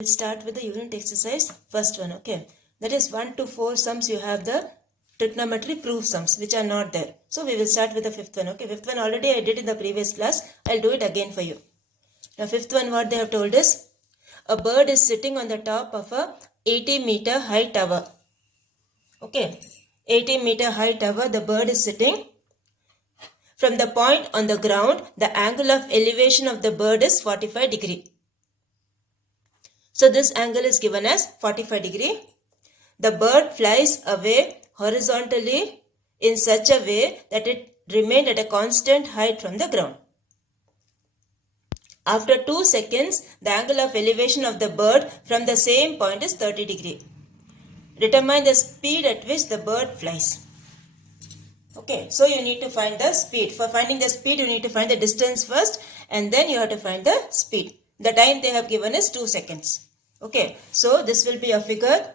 We'll start with the unit exercise, first one, okay. That is 1 to 4 sums you have the trigonometry proof sums which are not there. So we will start with the fifth one, okay. Fifth one already I did in the previous class. I'll do it again for you. Now fifth one what they have told is, a bird is sitting on the top of a 80-meter high tower. Okay, 80-meter high tower, the bird is sitting. From the point on the ground, the angle of elevation of the bird is 45 degree. So this angle is given as 45 degree. The bird flies away horizontally in such a way that it remained at a constant height from the ground. After 2 seconds, the angle of elevation of the bird from the same point is 30 degree. Determine the speed at which the bird flies. Okay, so you need to find the speed. For finding the speed, you need to find the distance first and then you have to find the speed. The time they have given is 2 seconds. Okay, so this will be a figure.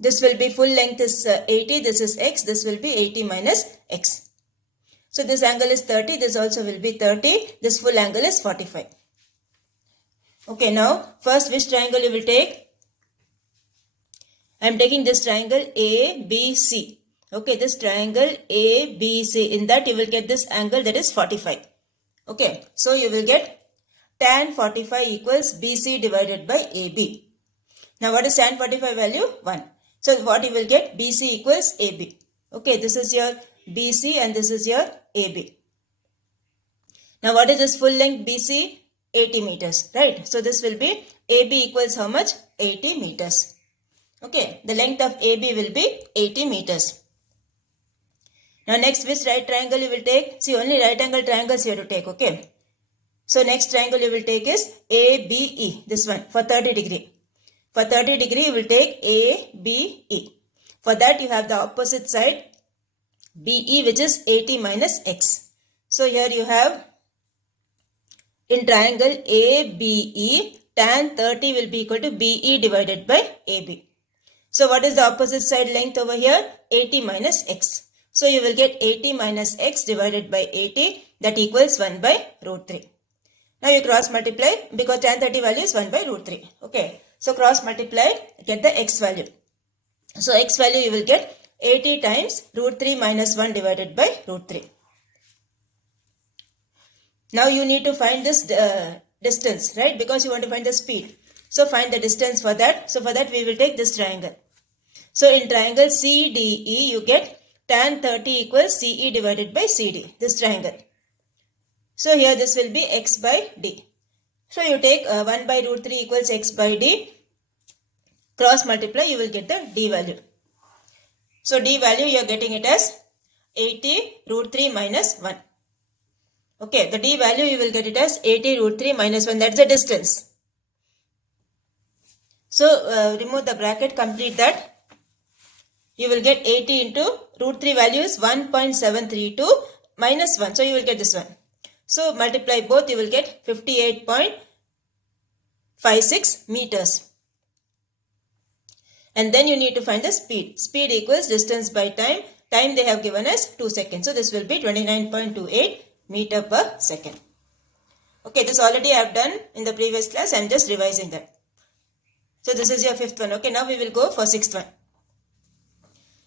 This will be full length is 80, this is x, this will be 80 minus x. So this angle is 30, this also will be 30, this full angle is 45. Okay, now first which triangle you will take? I am taking this triangle ABC. Okay, this triangle ABC. In that you will get this angle, that is 45. Okay, so you will get tan 45 equals BC divided by AB. Now what is tan 45 value? 1. So what you will get? BC equals AB. Okay, this is your BC and this is your AB. Now what is this full length BC? 80 meters, right? So this will be AB equals how much? 80 meters. Okay, the length of AB will be 80 meters. Now next, which right triangle you will take? See, only right angle triangles you have to take, okay. So next triangle you will take is ABE, this one, for 30 degree. For 30 degree you will take ABE. For that you have the opposite side BE, which is 80 minus x. So here you have, in triangle ABE, tan 30 will be equal to BE divided by AB. So what is the opposite side length over here? 80 minus x. So you will get 80 minus x divided by 80, that equals 1 by root 3. Now you cross multiply because tan 30 value is 1 by root 3. Okay. So cross multiply, get the x value. So x value you will get 80 times root 3 minus 1 divided by root 3. Now you need to find this distance, right? Because you want to find the speed. So find the distance for that. So for that we will take this triangle. So in triangle CDE you get tan 30 equals CE divided by CD. This triangle. So here this will be x by d. So you take 1 by root 3 equals x by d. Cross multiply, you will get the d value. So d value you are getting it as 80 root 3 minus 1. Okay, the d value you will get it as 80 root 3 minus 1. That's the distance. So remove the bracket, complete that. You will get 80 into root 3 value is 1.732 minus 1. So you will get this one. So multiply both, you will get 58.56 meters. And then you need to find the speed. Speed equals distance by time. Time they have given as 2 seconds. So this will be 29.28 meter per second. Okay, this already I have done in the previous class. I am just revising that. So this is your fifth one. Okay, now we will go for sixth one.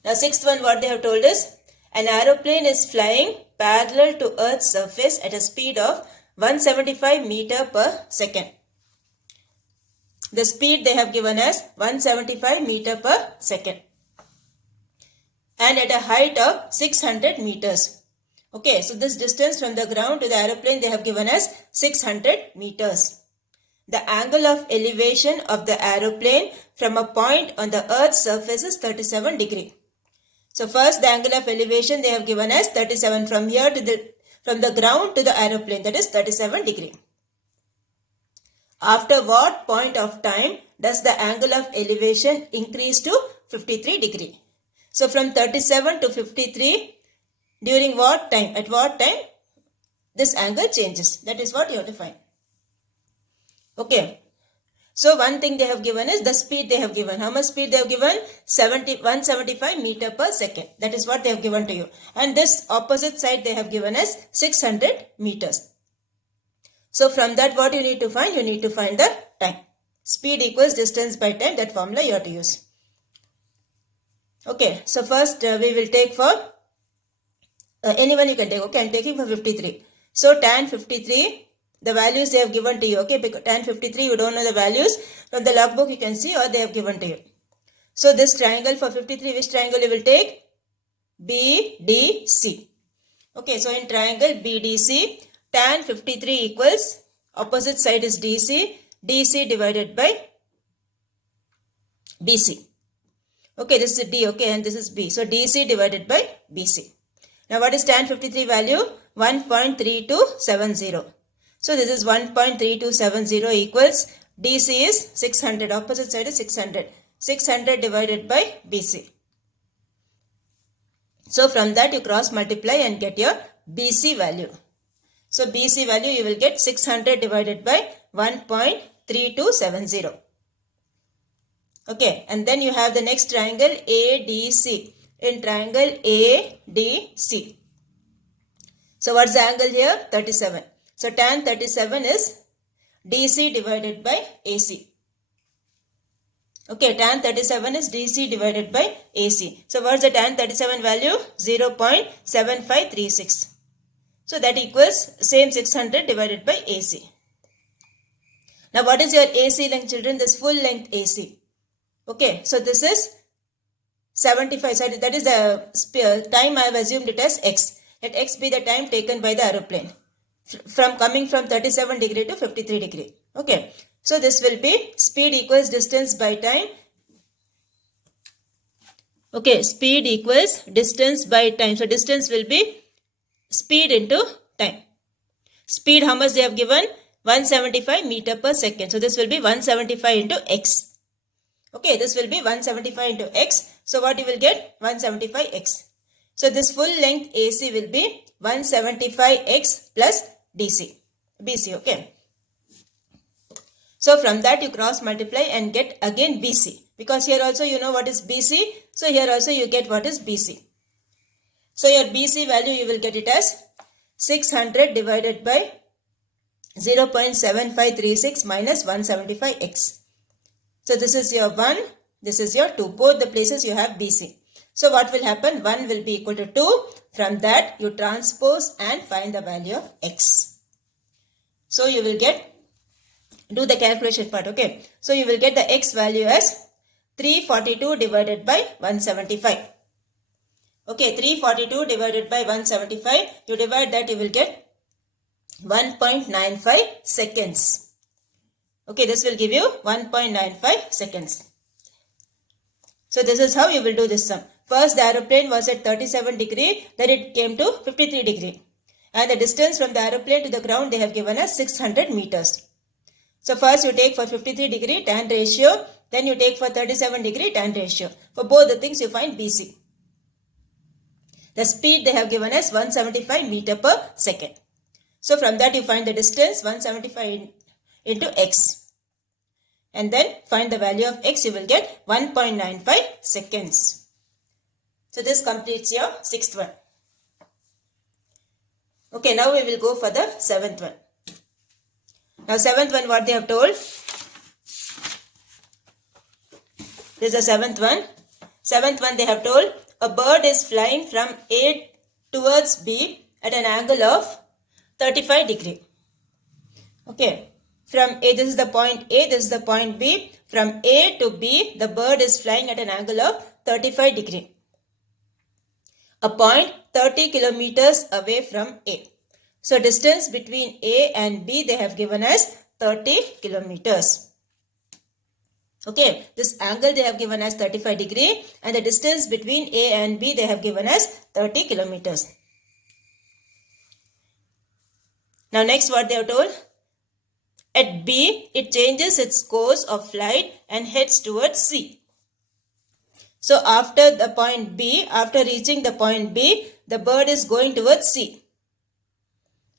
Now sixth one, what they have told is, an aeroplane is flying parallel to Earth's surface at a speed of 175 meter per second. The speed they have given as 175 meter per second. And at a height of 600 meters. Okay, so this distance from the ground to the aeroplane they have given as 600 meters. The angle of elevation of the aeroplane from a point on the Earth's surface is 37 degree. So first the angle of elevation they have given as 37 from here to from the ground to the aeroplane, that is 37 degree. After what point of time does the angle of elevation increase to 53 degree? So from 37 to 53, during what time? At what time this angle changes? That is what you have to find. Okay. So one thing they have given is the speed they have given. How much speed they have given? 175 meter per second. That is what they have given to you. And this opposite side they have given as 600 meters. So from that what you need to find? You need to find the time. Speed equals distance by time. That formula you have to use. Okay, so first we will take for anyone you can take. Okay, I'm taking for 53. So tan 53, the values they have given to you. Okay, because tan 53 you don't know the values. From the logbook you can see or they have given to you. So this triangle for 53, which triangle you will take? BDC. Okay, so in triangle BDC, tan 53 equals, opposite side is DC, DC divided by BC. Okay, this is D, okay, and this is B. So DC divided by BC. Now what is tan 53 value? 1.3270. So this is 1.3270 equals, DC is 600, opposite side is 600. 600 divided by BC. So from that you cross multiply and get your BC value. So BC value you will get 600 divided by 1.3270. Okay, and then you have the next triangle ADC. In triangle ADC. So what's the angle here? 37. So tan 37 is DC divided by AC. Okay, tan 37 is DC divided by AC. So what's the tan 37 value? 0.7536. So that equals same 600 divided by AC. Now what is your AC length, children? This full length AC. Okay, so this is 75. So that is the time I have assumed it as x. Let x be the time taken by the aeroplane. From coming from 37 degree to 53 degree. Okay. So this will be speed equals distance by time. Okay, speed equals distance by time. So distance will be speed into time. Speed, how much they have given? 175 meter per second. So this will be 175 into x. Okay, this will be 175 into x. So what you will get? 175x. So this full length AC will be 175x plus DC. BC, okay. So from that you cross multiply and get again BC. Because here also you know what is BC. So here also you get what is BC. So your BC value you will get it as 600 divided by 0.7536 minus 175x. So this is your 1, this is your 2. Both the places you have BC. So what will happen? 1 will be equal to 2. From that you transpose and find the value of x. So you will get, do the calculation part, okay. So you will get the x value as 342 divided by 175. Okay, 342 divided by 175. You divide that, you will get 1.95 seconds. Okay, this will give you 1.95 seconds. So this is how you will do this sum. First the aeroplane was at 37 degree, then it came to 53 degree. And the distance from the aeroplane to the ground they have given us 600 meters. So first you take for 53 degree tan ratio, then you take for 37 degree tan ratio. For both the things you find BC. The speed they have given us 175 meter per second. So from that you find the distance 175 into x. And then find the value of x, you will get 1.95 seconds. So this completes your sixth one. Okay, now we will go for the seventh one. Now seventh one, what they have told. This is the seventh one. Seventh one they have told, a bird is flying from A towards B at an angle of 35 degree. Okay, from A, this is the point A, this is the point B. From A to B, the bird is flying at an angle of 35 degree. A point 30 kilometers away from A. So distance between A and B they have given as 30 kilometers. Okay, this angle they have given as 35 degree and the distance between A and B they have given as 30 kilometers. Now next what they have told. At B, it changes its course of flight and heads towards C. So after the point B, after reaching the point B, the bird is going towards C.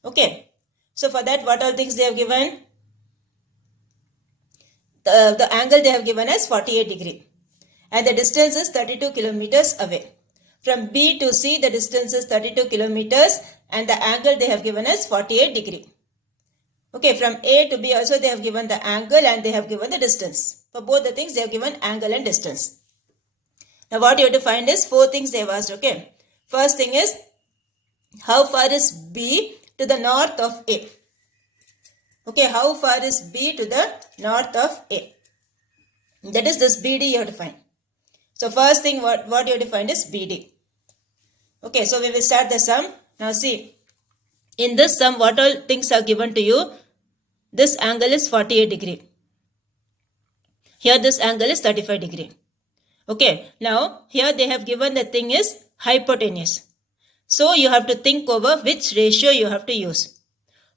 Okay. So for that, what all things they have given? The angle they have given as 48 degree. And the distance is 32 kilometers away. From B to C, the distance is 32 kilometers and the angle they have given as 48 degree. Okay, from A to B also they have given the angle and they have given the distance. For both the things they have given angle and distance. Now what you have to find is 4 things they have asked. Okay, first thing is how far is B to the north of A. Okay, how far is B to the north of A? That is this BD you have to find. So first thing what you have to find is BD. Okay, so we will start the sum. Now see, in this sum what all things are given to you? This angle is 48 degree. Here this angle is 35 degree. Okay, now here they have given the thing is hypotenuse. So you have to think over which ratio you have to use.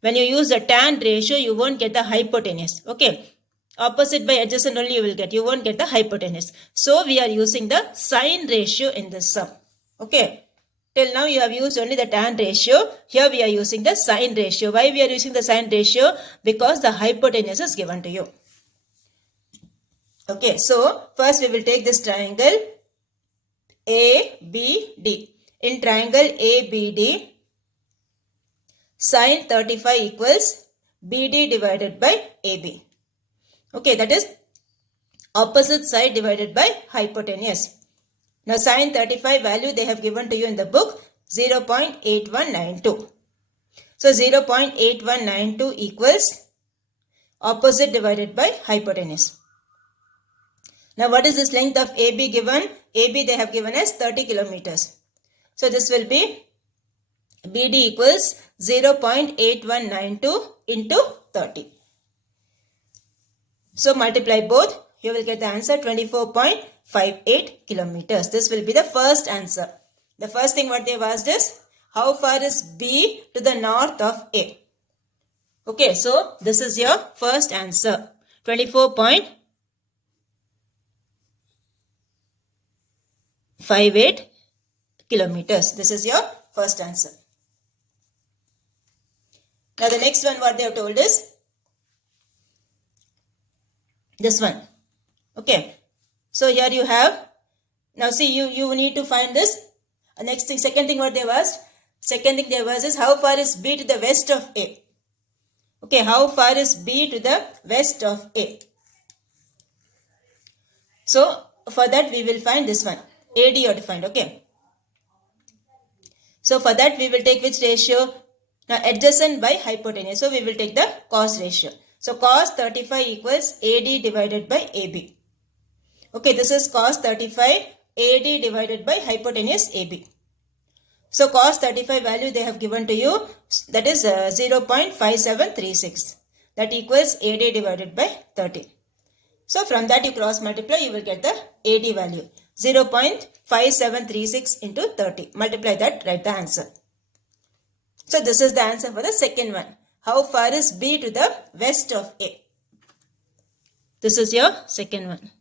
When you use the tan ratio, you won't get the hypotenuse. Okay, opposite by adjacent only you will get. You won't get the hypotenuse. So we are using the sine ratio in this sum. Okay, till now you have used only the tan ratio. Here we are using the sine ratio. Why we are using the sine ratio? Because the hypotenuse is given to you. Okay, so first we will take this triangle ABD. In triangle ABD, sine 35 equals BD divided by AB. Okay, that is opposite side divided by hypotenuse. Now sine 35 value they have given to you in the book 0.8192. So 0.8192 equals opposite divided by hypotenuse. Now what is this length of AB given? AB they have given as 30 kilometers. So this will be BD equals 0.8192 into 30. So multiply both, you will get the answer 24.58 kilometers. This will be the first answer. The first thing what they have asked is, how far is B to the north of A? Okay, so this is your first answer. 24.58 kilometers. This is your first answer. Now the next one what they have told is this one. Okay, so here you have, now see you need to find this. Next thing, second thing what they have asked, second thing they have asked is how far is B to the west of A. Okay, how far is B to the west of A? So for that we will find this one, AD you have to find. Okay, so for that we will take which ratio? Now adjacent by hypotenuse, so we will take the cos ratio. So cos 35 equals AD divided by AB. Okay, this is cos 35 AD divided by hypotenuse AB. So cos 35 value they have given to you, that is 0.5736. That equals AD divided by 30. So from that you cross multiply, you will get the AD value. 0.5736 into 30. Multiply that, write the answer. So this is the answer for the second one. How far is B to the west of A? This is your second one.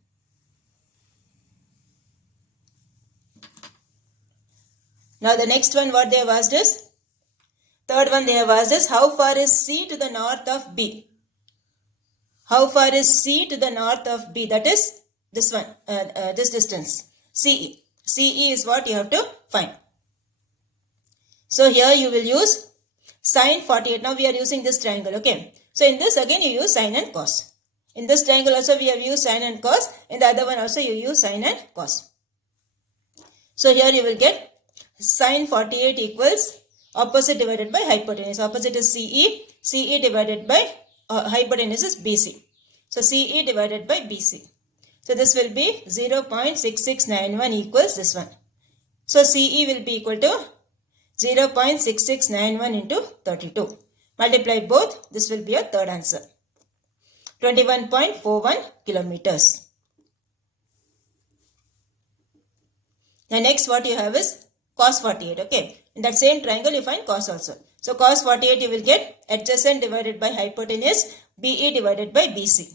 Now the next one what they have asked is, third one they have asked is, how far is C to the north of B? How far is C to the north of B? That is this one, this distance, CE. CE is what you have to find. So here you will use sine 48. Now we are using this triangle. Okay. So in this again you use sine and cos. In this triangle also we have used sine and cos. In the other one also you use sine and cos. So here you will get sine 48 equals opposite divided by hypotenuse. Opposite is CE. CE divided by hypotenuse is BC. So CE divided by BC. So this will be 0.6691 equals this one. So CE will be equal to 0.6691 into 32. Multiply both. This will be your third answer. 21.41 kilometers. Now next what you have is cos 48. Okay. In that same triangle you find cos also. So cos 48 you will get adjacent divided by hypotenuse, BE divided by BC.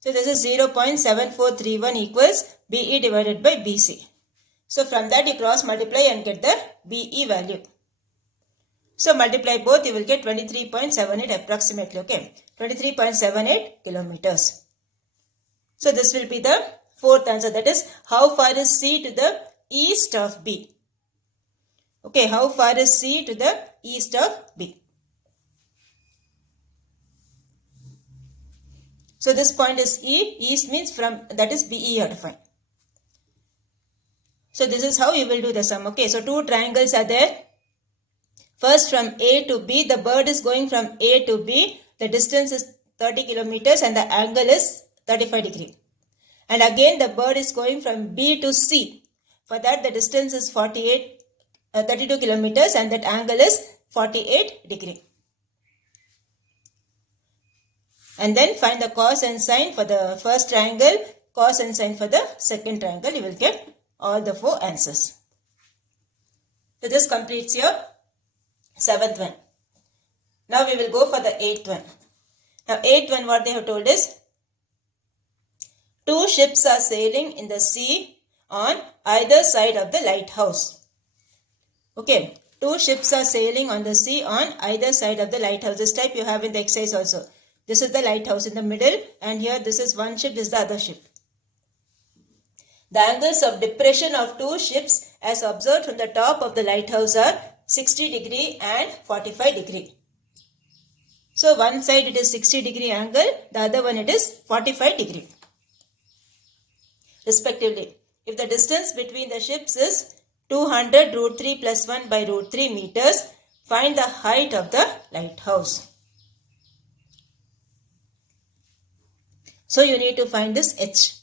So this is 0.7431 equals BE divided by BC. So from that you cross multiply and get the BE value. So multiply both, you will get 23.78 approximately. Okay, 23.78 kilometers. So this will be the fourth answer. That is, how far is C to the east of B? Okay, how far is C to the east of B? So this point is E. East means from, that is BE you have to find. So this is how you will do the sum. Okay, so two triangles are there. First from A to B, the bird is going from A to B. The distance is 30 kilometers and the angle is 35 degree. And again the bird is going from B to C. For that the distance is 32 kilometers and that angle is 48 degree. And then find the cos and sine for the first triangle, cos and sine for the second triangle. You will get all the four answers. So this completes your 7th one. Now we will go for the 8th one. Now 8th one, what they have told is, two ships are sailing in the sea on either side of the lighthouse. Okay, two ships are sailing on the sea on either side of the lighthouse. This type you have in the exercise also. This is the lighthouse in the middle and here this is one ship, this is the other ship. The angles of depression of two ships as observed from the top of the lighthouse are 60 degree and 45 degree. So one side it is 60 degree angle, the other one it is 45 degree respectively. If the distance between the ships is 200 root 3 plus 1 by root 3 meters, find the height of the lighthouse. So you need to find this h.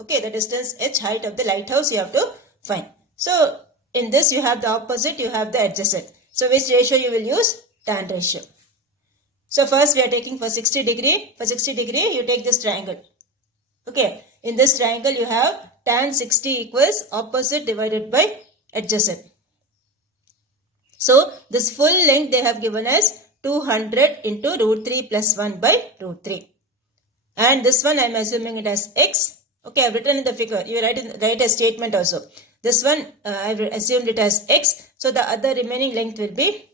Okay, the distance h, height of the lighthouse you have to find. So in this you have the opposite, you have the adjacent. So which ratio you will use? Tan ratio. So first we are taking for 60 degree. For 60 degree you take this triangle. Okay, in this triangle you have tan 60 equals opposite divided by adjacent. So this full length they have given as 200 into root 3 plus 1 by root 3. And this one I am assuming it as x. Okay, I have written in the figure. You write a statement also. This one I have assumed it as x. So the other remaining length will be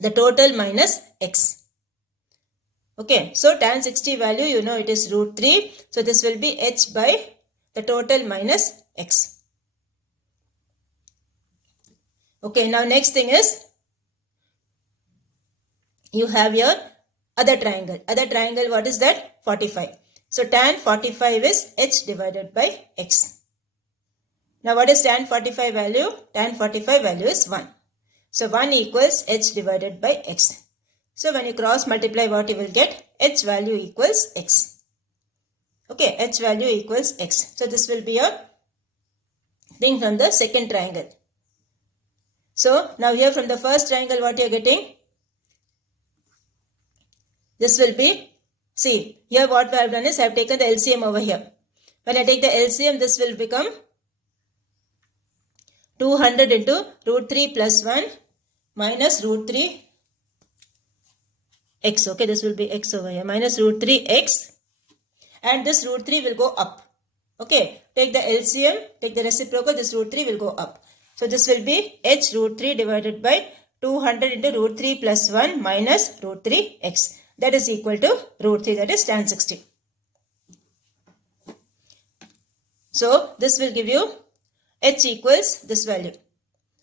the total minus x. Okay, so tan 60 value you know it is root 3. So this will be h by the total minus x. Okay, now next thing is you have your other triangle. Other triangle, what is that? 45. So tan 45 is h divided by x. Now what is tan 45 value? Tan 45 value is 1. So 1 equals h divided by x. So when you cross multiply, what you will get? H value equals x. Okay, h value equals x. So this will be your thing from the second triangle. So now here from the first triangle, what you are getting? This will be, see, here what I have done is I have taken the LCM over here. When I take the LCM, this will become 200 into root 3 plus 1 minus root 3 x. Okay, this will be x over here. Minus root 3 x. And this root 3 will go up. Okay, take the LCM, take the reciprocal, this root 3 will go up. So this will be h root 3 divided by 200 into root 3 plus 1 minus root 3 x. That is equal to root 3, that is tan 60. So this will give you h equals this value.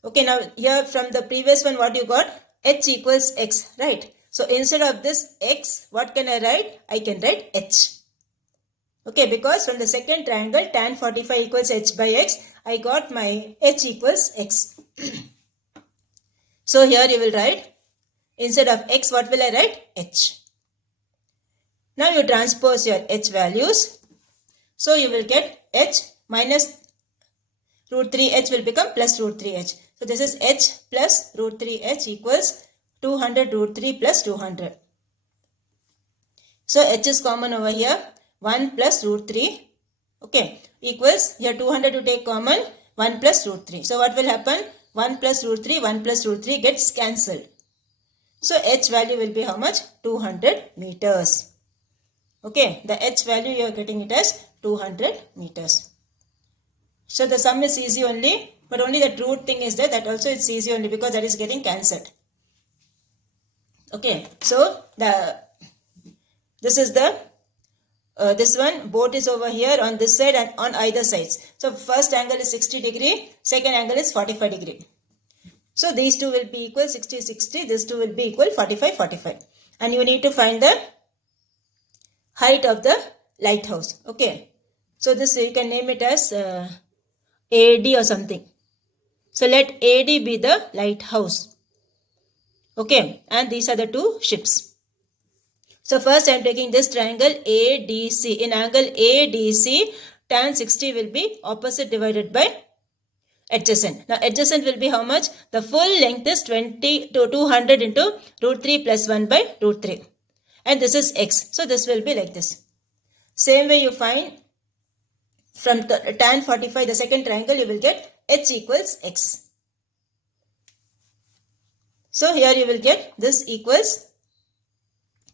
Okay, now here from the previous one what you got? H equals x, right? So instead of this x, what can I write? I can write h. Okay, because from the second triangle tan 45 equals h by x, I got my h equals x. So here you will write, instead of x, what will I write? H. Now you transpose your h values. So you will get h minus root 3h will become plus root 3h. So this is h plus root 3h equals 200 root 3 plus 200. So h is common over here. 1 plus root 3. Okay. Equals, here 200 to take common. 1 plus root 3. So what will happen? 1 plus root 3, 1 plus root 3 gets cancelled. So h value will be how much? 200 meters. Okay, the h value you are getting it as 200 meters. So the sum is easy only, but only the root thing is there. That also it's easy only because that is getting cancelled. Okay, so this is the this one, boat is over here on this side and on either sides. So first angle is 60 degree, second angle is 45 degree. So these two will be equal 60 60, this two will be equal 45 45. And you need to find the height of the lighthouse. Okay. So this you can name it as AD or something. So let AD be the lighthouse. Okay. And these are the two ships. So first I am taking this triangle ADC. In angle ADC, tan 60 will be opposite divided by adjacent. Now adjacent will be how much? The full length is 20 to 200 into root 3 plus 1 by root 3. And this is x. So this will be like this. Same way you find from tan 45, the second triangle, you will get h equals x. So here you will get this equals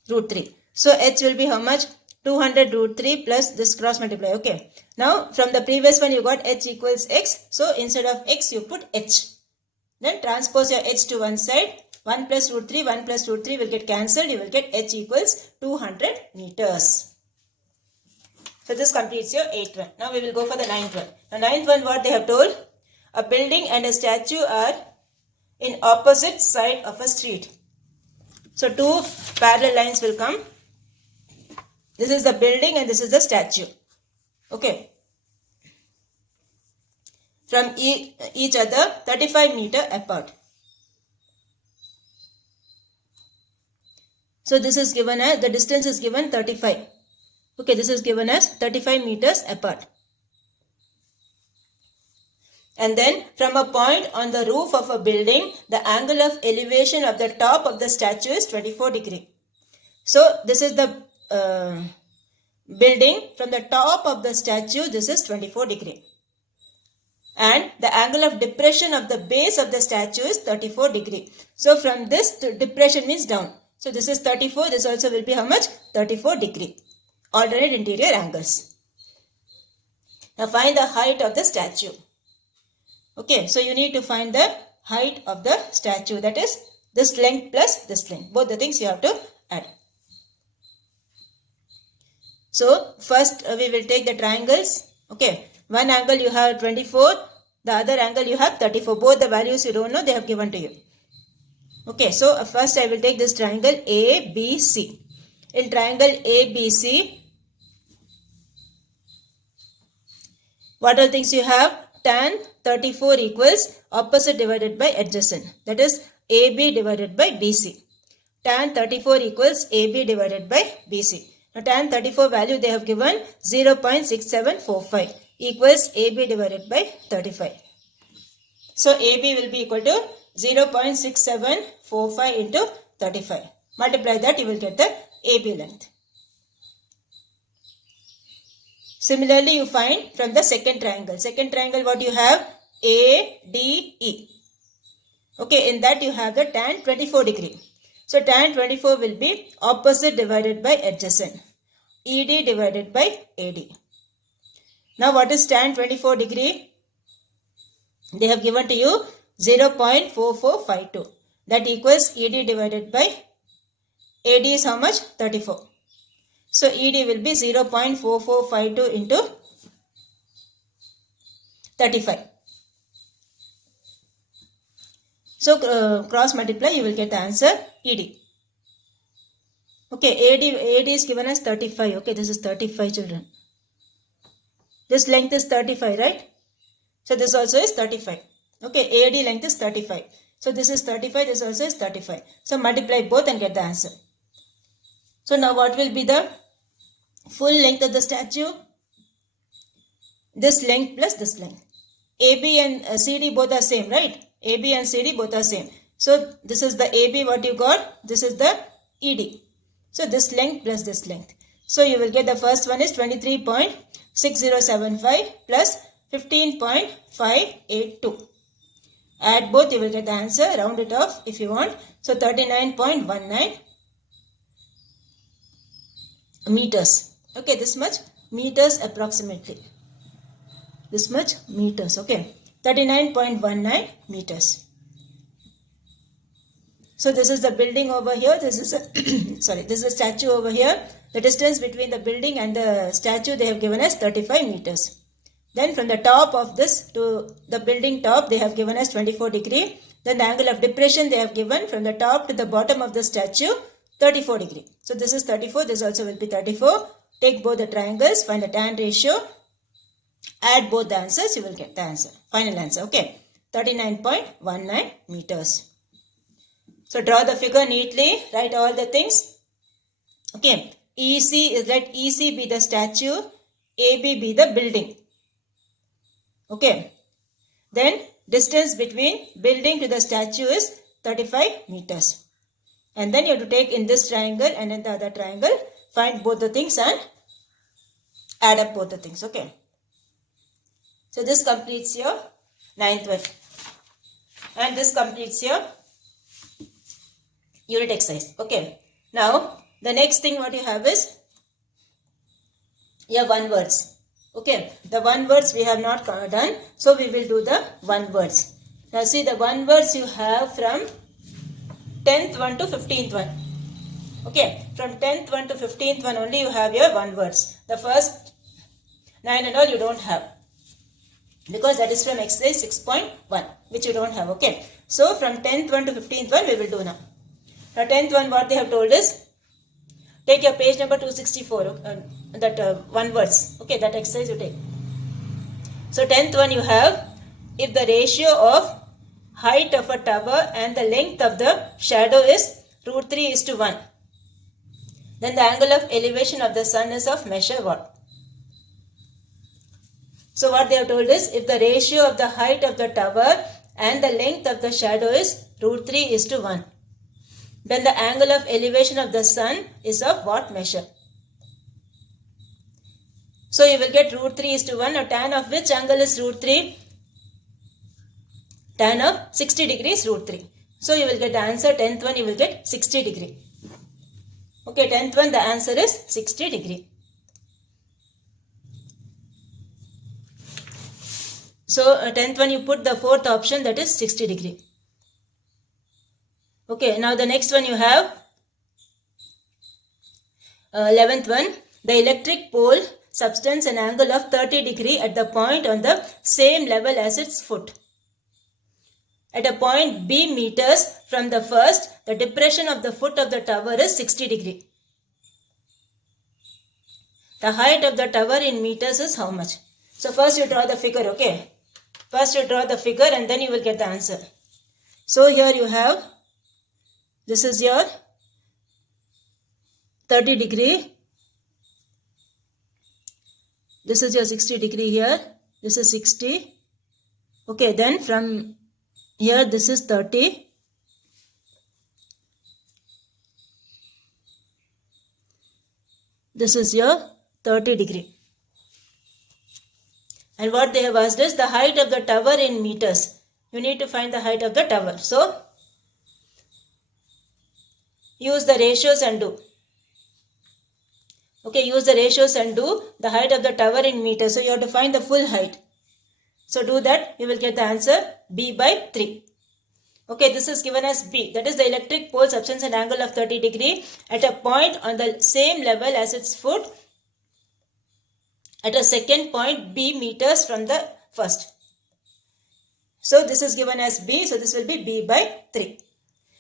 root 3. So h will be how much? 200 root 3 plus this cross multiply. Okay. Now from the previous one you got h equals x. So instead of x you put h. Then transpose your h to one side. 1 plus root 3, 1 plus root 3 will get cancelled. You will get h equals 200 meters. So this completes your 8th one. Now we will go for the 9th one. The 9th one, what they have told? A building and a statue are in opposite side of a street. So two parallel lines will come. This is the building and this is the statue. Okay. From each other 35 meter apart. So this is given as, the distance is given 35. Okay, this is given as 35 meters apart. And then from a point on the roof of a building, the angle of elevation of the top of the statue is 24 degree. So this is the building. From the top of the statue, this is 24 degree. And the angle of depression of the base of the statue is 34 degree. So from this to depression means down. So this is 34. This also will be how much? 34 degree. Alternate interior angles. Now find the height of the statue. Okay, so you need to find the height of the statue. That is this length plus this length. Both the things you have to add. So first we will take the triangles. Okay, one angle you have 24. The other angle you have 34. Both the values you don't know, they have given to you. Okay, so first I will take this triangle ABC. In triangle ABC, what all things you have? Tan 34 equals opposite divided by adjacent. That is AB divided by BC. Tan 34 equals AB divided by BC. Now tan 34 value they have given 0.6745 equals AB divided by 35. So AB will be equal to 0.6745 into 35. Multiply that, you will get the AB length. Similarly, you find from the second triangle. Second triangle, what you have? ADE. Okay, in that you have the tan 24 degree. So tan 24 will be opposite divided by adjacent. ED divided by AD. Now what is tan 24 degree? They have given to you 0.4452. That equals ED divided by AD is how much? 34. So ED will be 0.4452 into 35. So cross multiply, you will get the answer ED. Okay, AD is given as 35. Okay, this is 35 children. This length is 35, right? So this also is 35. Okay, AD length is 35. So this is 35, this also is 35. So multiply both and get the answer. So now what will be the full length of the statue? This length plus this length. AB and CD both are same, right? AB and CD both are same. So this is the AB what you got. This is the ED. So this length plus this length. So you will get the first one is 23.6075 plus 15.582. Add both, you will get the answer. Round it off if you want. So 39.19 meters. Okay, this much meters approximately. This much meters. Okay, 39.19 meters. So this is the building over here. This is a sorry, this is a statue over here. The distance between the building and the statue they have given as 35 meters. Then from the top of this to the building top they have given as 24 degree. Then the angle of depression they have given from the top to the bottom of the statue 34 degree. So this is 34, this also will be 34. Take both the triangles, find the tan ratio, add both the answers, you will get the answer. Final answer, okay. 39.19 meters. So draw the figure neatly, write all the things. Okay, EC is, let EC be the statue, AB be the building. Okay, then distance between building to the statue is 35 meters. And then you have to take in this triangle and in the other triangle, find both the things and add up both the things. Okay. So this completes your 9th one. And this completes your unit exercise. Okay. Now, the next thing what you have is your one words. Okay. The one words we have not done. So we will do the one words. Now see the one words you have from 10th one to 15th one. Okay, from 10th one to 15th one only you have your one words. The first 9 and all you don't have. Because that is from exercise 6.1 which you don't have. Okay, so from 10th one to 15th one we will do now. Now 10th one what they have told is, take your page number 264, one words. Okay, that exercise you take. So 10th one you have, if the ratio of height of a tower and the length of the shadow is √3:1. Then the angle of elevation of the sun is of measure what? So what they have told is, if the ratio of the height of the tower and the length of the shadow is √3:1. Then the angle of elevation of the sun is of what measure? So you will get √3:1. Now tan of which angle is √3? Tan of 60 degrees √3. So you will get the answer 10th one you will get 60 degree. Okay, 10th one the answer is 60 degree. So 10th one you put the fourth option, that is 60 degree. Okay, now the next one you have 11th one, the electric pole subtends an angle of 30 degree at the point on the same level as its foot. At a point B meters from the first, the depression of the foot of the tower is 60 degree. The height of the tower in meters is how much? So first you draw the figure, okay. First you draw the figure and then you will get the answer. So here you have, this is your 30 degree. This is your 60 degree here. This is 60. Okay, then from here this is 30. This is your 30 degree. And what they have asked is the height of the tower in meters. You need to find the height of the tower. So, use the ratios and do. Okay, use the ratios and do the height of the tower in meters. So, you have to find the full height. So, do that. You will get the answer B by 3. Okay, this is given as B. That is the electric pole subtends an angle of 30 degree at a point on the same level as its foot at a second point B meters from the first. So this is given as B. So this will be B by 3.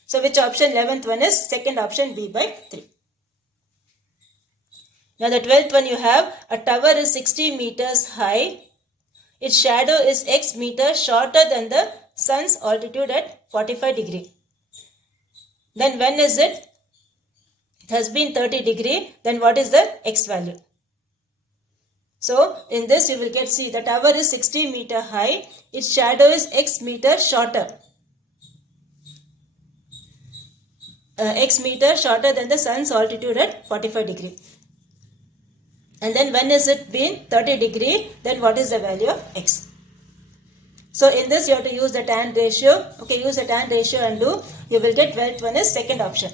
So which option? 11th one is second option, B by 3. Now the 12th one you have, a tower is 60 meters high. Its shadow is X meters shorter than the sun's altitude at 45 degree. Then when is it? It has been 30 degree. Then what is the X value? So, in this you will get, see, the tower is 60 meter high. Its shadow is X meter shorter. X meter shorter than the sun's altitude at 45 degree. And then when is it been 30 degree? Then what is the value of X? So, in this you have to use the tan ratio. Okay, use the tan ratio and do. You will get 12th one is second option.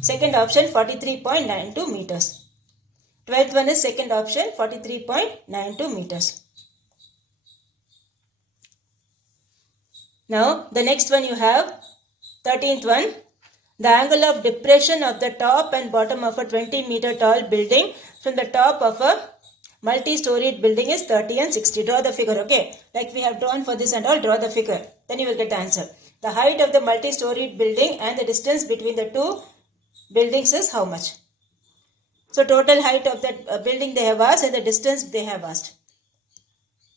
Second option 43.92 meters. 12th one is second option, 43.92 meters. Now, the next one you have, 13th one. The angle of depression of the top and bottom of a 20 meter tall building from the top of a multi-storied building is 30 and 60. Draw the figure, okay? Like we have drawn for this and all, draw the figure. Then you will get the answer. The height of the multi-storied building and the distance between the two buildings is how much. So total height of that building they have asked and the distance they have asked.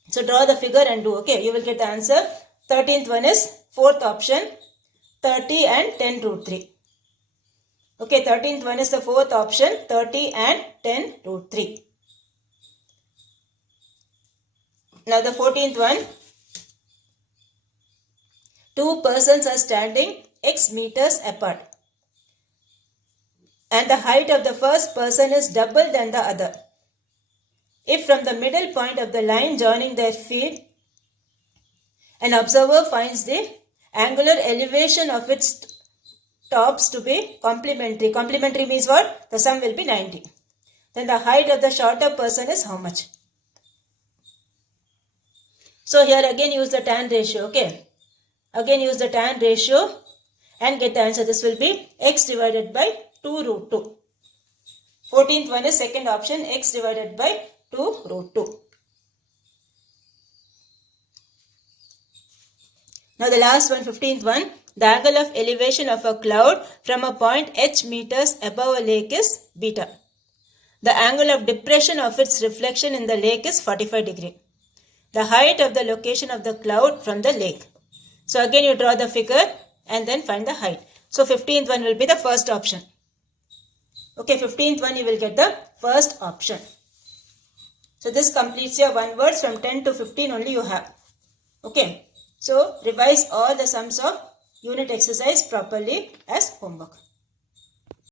So draw the figure and do. Okay, you will get the answer. 13th one is fourth option, 30 and 10 root 3. Okay, 13th one is the fourth option, 30 and 10 root 3. Now the 14th one. Two persons are standing x meters apart. And the height of the first person is double than the other. If from the middle point of the line joining their feet, an observer finds the angular elevation of its tops to be complementary. Complementary means what? The sum will be 90. Then the height of the shorter person is how much? So here again use the tan ratio. Okay. Again use the tan ratio and get the answer. This will be x divided by 2 root 2. 14th one is second option, x divided by 2 root 2. Now the last one, 15th one. The angle of elevation of a cloud from a point h meters above a lake is beta. The angle of depression of its reflection in the lake is 45 degree. The height of the location of the cloud from the lake. So again you draw the figure and then find the height. So 15th one will be the first option. Okay, 15th one you will get the first option. So this completes your one words. From 10 to 15 only you have. Okay. So revise all the sums of unit exercise properly as homework.